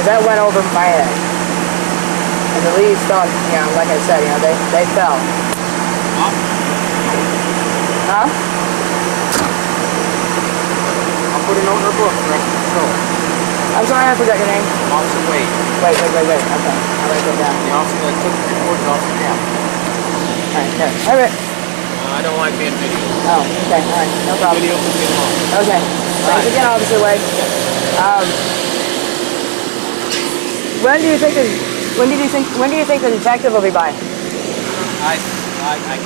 because that went over my head. And the leaves fell, you know, like I said, you know, they fell. Huh? I'll put a note in her book for the rest of the story. I'm sorry, I forgot your name. Officer Wade. Wait. Okay, I'll write that down. The officer that took the report is Officer Captain. Alright, here. Wait a minute. I don't like being video. Oh, okay, alright, no problem. Video will get along. Okay. Thanks again, Officer Wade. When do you think the detective will be by? I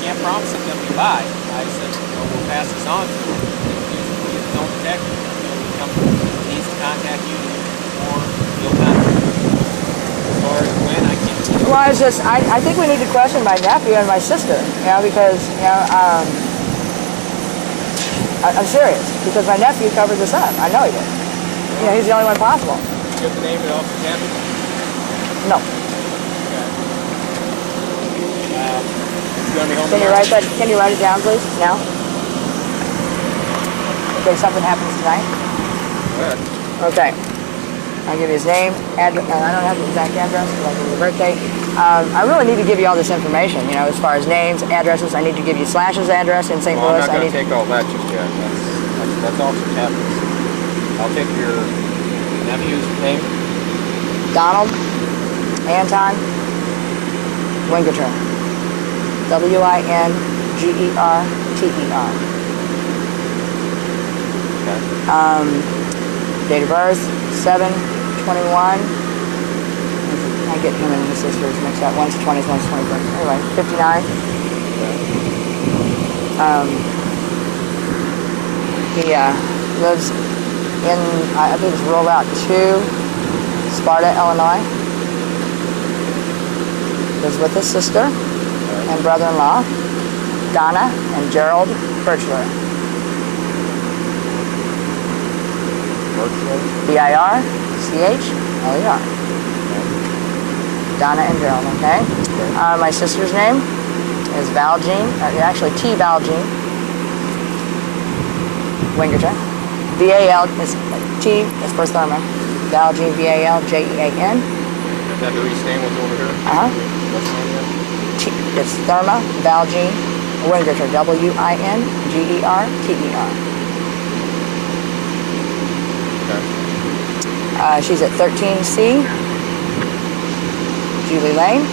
can't promise that they'll be by. I said, you know, we'll pass this on to him. He's his own detective. He needs to contact you or he'll contact you. As far as when, I can't tell you. Well, I think we need to question my nephew and my sister, you know, because, you know, I'm serious, because my nephew covered this up. I know he did. You know, he's the only one possible. You have the name of the officer captain? No. Can you write it down, please, now? Okay, something happens tonight? Good. Okay. I'll give you his name, address, and I don't have the exact address, but I'll give you the birthday. I really need to give you all this information, you know, as far as names, addresses. I need to give you Slash's address in St. Louis. I'm not going to take all that just yet. That's officer captain. I'll take your nephew's name. Donald Anton Wingerter. Wingerter. Okay. Date of birth, 7/21. I get him and his sisters mixed up. One's 20th, one's 21st. Anyway, 59. He lives in, I think it's Rollout 2, Sparta, Illinois. Lives with his sister and brother-in-law, Donna and Gerald Birchler. Birchler? Donna and Gerald, okay? My sister's name is Valjean, actually T. Valjean Wingerter. V-A-L is T is for Thurman. Valjean, V-A-L-J-E-A-N. Is that who he's staying with over here? Uh-huh. What's the name T, it's Thurma Valjean Wingerter, W-I-N-G-E-R-T-E-R. Okay. She's at 13C, Julie Lane.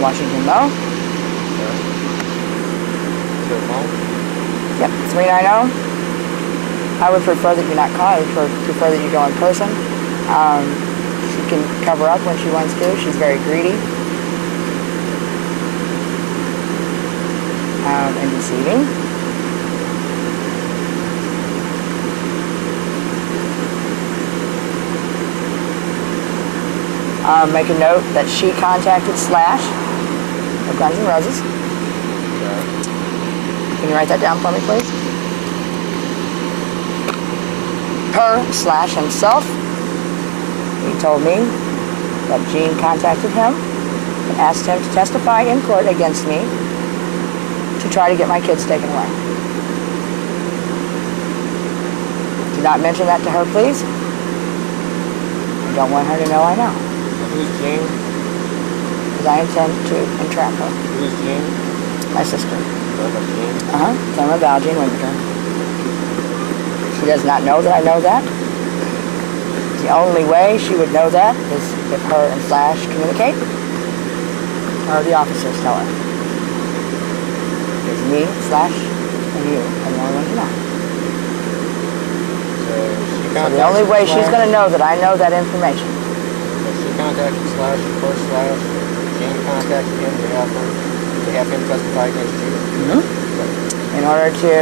Washington Mo. Okay. Is there a phone? Yep, 390. I would prefer that you not call. I would prefer that you go in person. She can cover up when she wants to. She's very greedy and deceiving. Make a note that she contacted Slash of Guns N' Roses. Can you write that down for me, please? Slash himself. He told me that Gene contacted him and asked him to testify in court against me to try to get my kids taken away. Do not mention that to her, please. I don't want her to know I know. Who's Gene? Because I intend to entrap her. Who's Gene? My sister. Gene? Thelma Valjean Wingerter. She does not know that I know that. The only way she would know that is if her and Slash communicate, or the officers tell her. It's me, Slash, and you, and the only one to know. So the only way she's going to know that I know that information. So she contacted Slash, first Slash, Gene contacted him to have him testify against you. Mm-hmm. In order to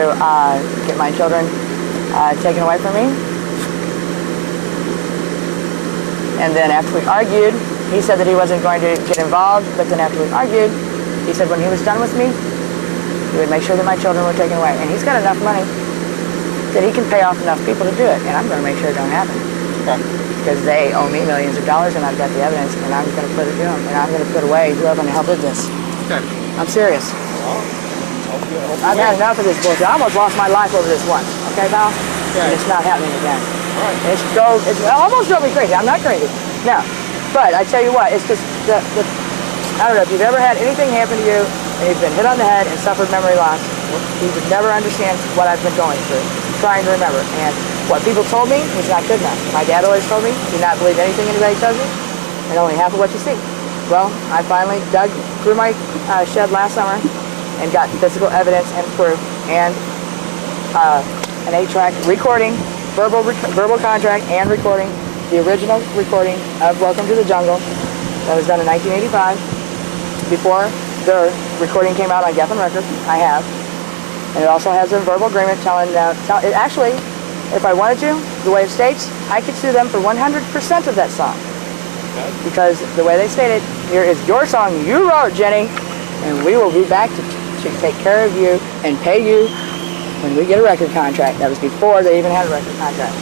get my children taken away from me. And then after we argued, he said that he wasn't going to get involved, but then after we argued, he said when he was done with me, he would make sure that my children were taken away. And he's got enough money that he can pay off enough people to do it, and I'm going to make sure it don't happen. Okay. Because they owe me millions of dollars, and I've got the evidence, and I'm going to put it to them, and I'm going to put away whoever the hell did this. Okay. I'm serious. Well, I've had enough of this bullshit. I almost lost my life over this once. Okay, pal? and it's not happening again. Right. It almost drove me crazy. I'm not crazy. No. But I tell you what, it's just, I don't know, if you've ever had anything happen to you and you've been hit on the head and suffered memory loss, you would never understand what I've been going through, trying to remember. And what people told me was not good enough. My dad always told me, do not believe anything anybody tells you, and only half of what you see. Well, I finally dug through my shed last summer and got physical evidence and proof and an 8-track recording, verbal contract and recording, the original recording of Welcome to the Jungle that was done in 1985. Before the recording came out on Geffen Records, I have. And it also has a verbal agreement telling, actually, if I wanted to, the way it states, I could sue them for 100% of that song. Okay. Because the way they stated, here is your song you wrote, Jenny, and we will be back to take care of you and pay you when we get a record contract. That was before they even had a record contract.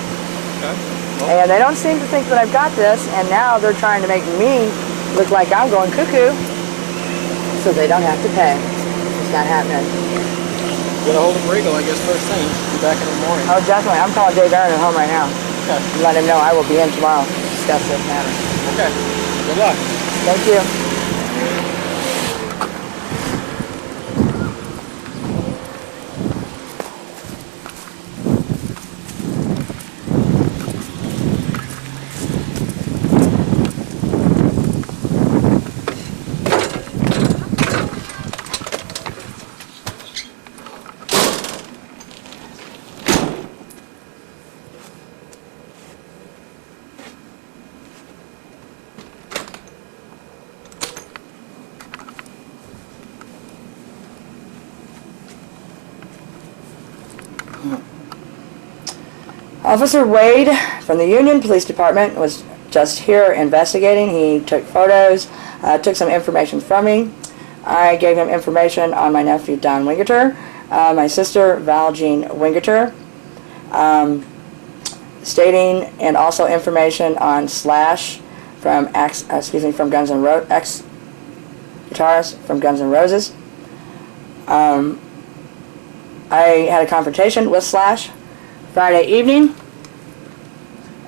Okay. Well. And they don't seem to think that I've got this, and now they're trying to make me look like I'm going cuckoo so they don't have to pay. It's not happening. Get a hold of Regal, I guess, first thing. Be back in the morning. Oh, definitely. I'm calling Dave Aaron at home right now. Okay. Let him know I will be in tomorrow to discuss this matter. Okay. Good luck. Thank you. Officer Wade from the Union Police Department was just here investigating. He took photos, took some information from me. I gave him information on my nephew Don Wingerter, my sister Val Jean Wingerter, stating, and also information on Slash from from Guns N' Roses, ex-guitarist from Guns N' Roses. I had a confrontation with Slash Friday evening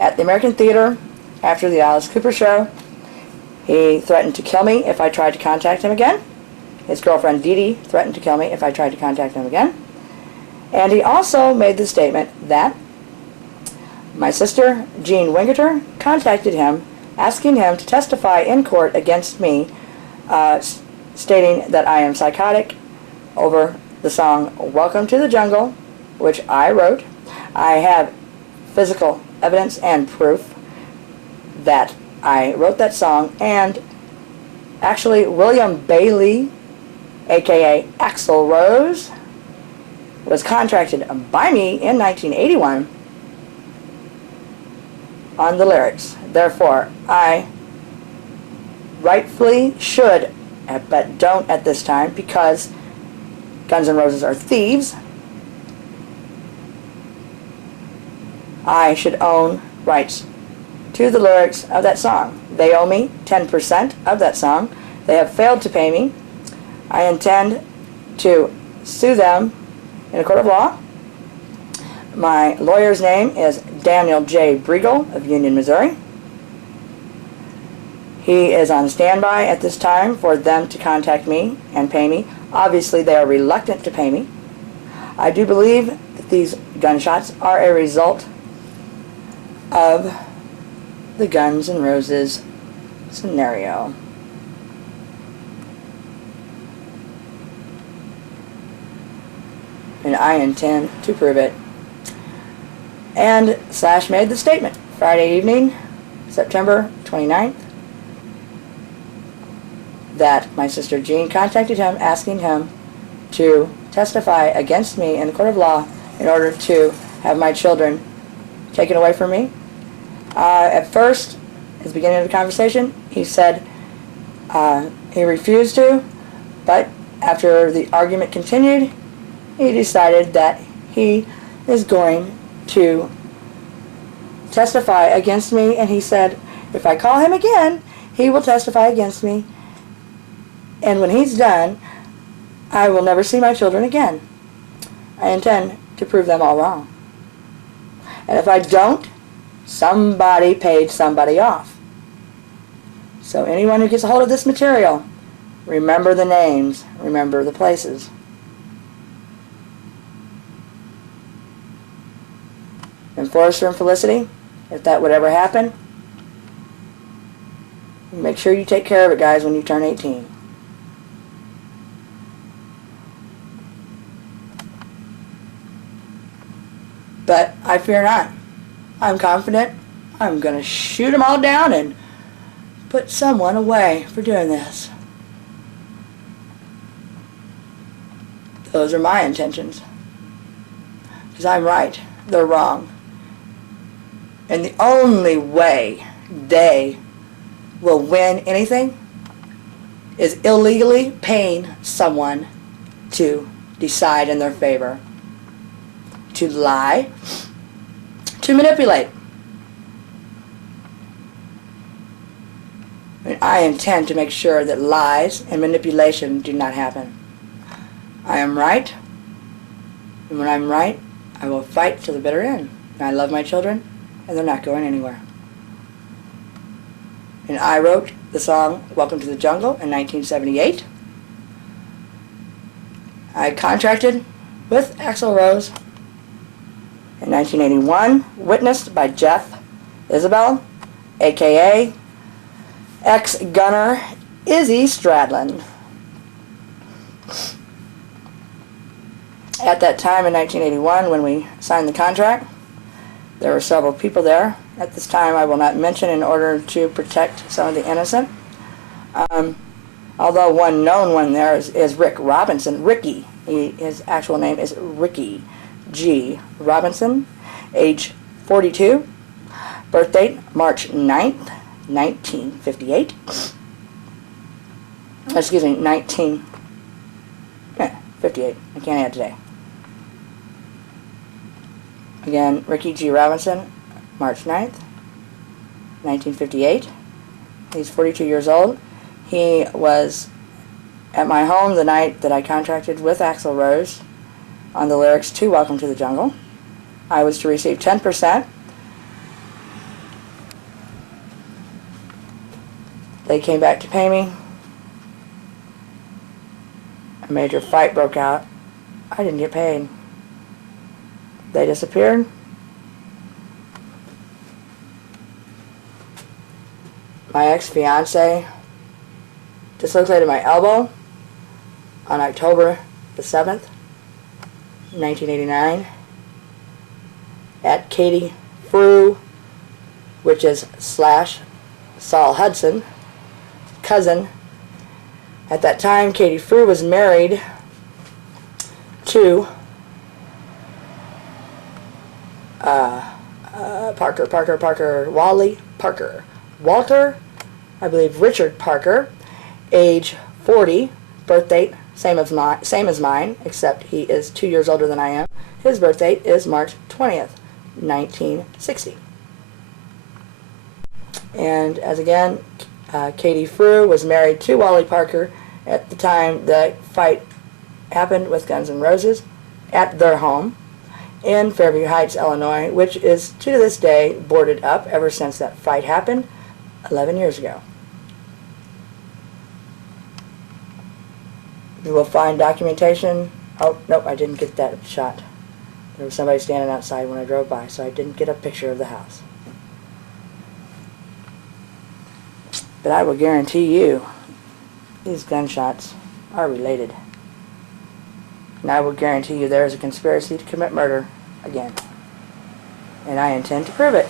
at the American Theater after the Alice Cooper show. He threatened to kill me if I tried to contact him again. His girlfriend Dee Dee threatened to kill me if I tried to contact him again. And he also made the statement that my sister Jean Wingerter contacted him asking him to testify in court against me, stating that I am psychotic over the song Welcome to the Jungle, which I wrote. I have physical evidence and proof that I wrote that song, and actually William Bailey, aka Axl Rose, was contracted by me in 1981 on the lyrics. Therefore, I rightfully should, but don't at this time, because Guns N' Roses are thieves. I should own rights to the lyrics of that song. They owe me 10% of that song. They have failed to pay me. I intend to sue them in a court of law. My lawyer's name is Daniel J. Briegel of Union, Missouri. He is on standby at this time for them to contact me and pay me. Obviously, they are reluctant to pay me. I do believe that these gunshots are a result of the Guns N' Roses scenario. And I intend to prove it. And Slash made the statement Friday evening, September 29th, that my sister Jean contacted him asking him to testify against me in the court of law in order to have my children taken away from me. At first, at the beginning of the conversation, he said he refused to, but after the argument continued, he decided that he is going to testify against me, and he said if I call him again, he will testify against me, and when he's done, I will never see my children again. I intend to prove them all wrong. And if I don't, somebody paid somebody off. So anyone who gets a hold of this material, remember the names, remember the places. And Forrester and Felicity, if that would ever happen, make sure you take care of it, guys, when you turn 18. But I fear not. I'm confident. I'm going to shoot them all down and put someone away for doing this. Those are my intentions. Because I'm right. They're wrong. And the only way they will win anything is illegally paying someone to decide in their favor. To lie, to manipulate. And I intend to make sure that lies and manipulation do not happen. I am right, and when I'm right, I will fight to the bitter end. And I love my children, and they're not going anywhere. And I wrote the song Welcome to the Jungle in 1978. I contracted with Axl Rose in 1981, witnessed by Jeff Isabel, a.k.a. ex-Gunner Izzy Stradlin. At that time in 1981, when we signed the contract, there were several people there. At this time, I will not mention in order to protect some of the innocent. Although one known one there is Rick Robinson. Ricky. His actual name is Ricky G. Robinson, age 42, birth date March 9th, 1958. Excuse me, 1958. I can't add today. Again, Ricky G. Robinson, March 9th, 1958. He's 42 years old. He was at my home the night that I contracted with Axl Rose on the lyrics to Welcome to the Jungle. I was to receive 10%. They came back to pay me. A major fight broke out. I didn't get paid. They disappeared. My ex-fiance dislocated my elbow on October the 7th, 1989, at Katie Frew, which is slash Saul Hudson, cousin. At that time, Katie Frew was married to Walter, I believe Richard Parker, age 40, birth date same as mine, except he is 2 years older than I am. His birth date is March 20th, 1960. And as again, Katie Frew was married to Wally Parker at the time the fight happened with Guns N' Roses at their home in Fairview Heights, Illinois, which is to this day boarded up ever since that fight happened 11 years ago. You will find documentation. Oh, nope, I didn't get that shot. There was somebody standing outside when I drove by, so I didn't get a picture of the house. But I will guarantee you, these gunshots are related. And I will guarantee you there is a conspiracy to commit murder again. And I intend to prove it.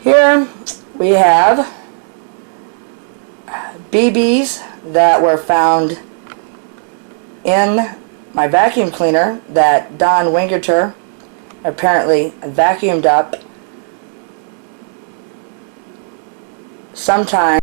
Here we have BBs that were found in my vacuum cleaner that Don Wingerter apparently vacuumed up sometime